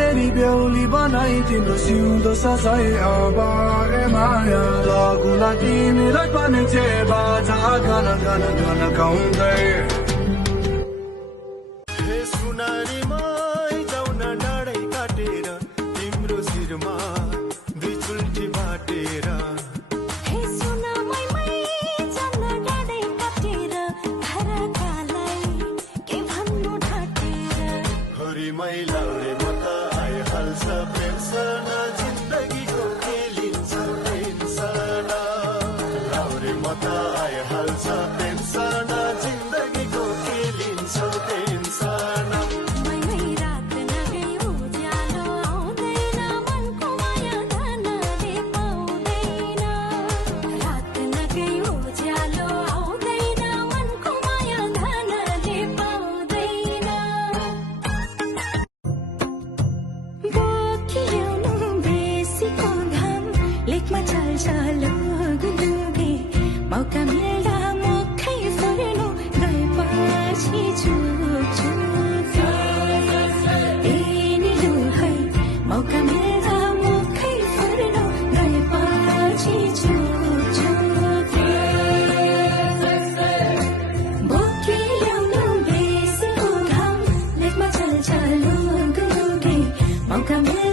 नेरी बेहुली बनाई तिम्रो सिउँदो सजाई अब ए माया लगुला तिमीलाई पनि जे बाजा गन गन गन गाउँदै हे सुनारीमा जाउन डाँडै काटेर तिम्रो शिरमा बिचुल्टी बाटेर हे सुनामै जाउन डाँडै काटेर घरकालाई के भन्नु ढाटेर हरिमै लाउरे म त आइहाल्छ पेन्सन जिन्दगीको के लिन्छ टेन्सन लाउरे म त आइहाल्छ पेन्सन जिन्दगीको के लिन्छ टेन्सन मै रात नगई उज्यालो आउँदैन मनको माया धनले पाउँदैन रात नगई उज्यालो आउँदैन मनको माया धनले पाउँदैन बोकिल्याउनु बेसीको घाम लेखमा चल्छ लुगे मौका मिल्दा मुखै फर्नु गएपछि चुप ए निलु है मौका मिल्दा मुखै फर्नु गएपछि चुप बोकिल्याउनु बेसीको घाम लेखमा चल्छ लुगे मौका मिल्दा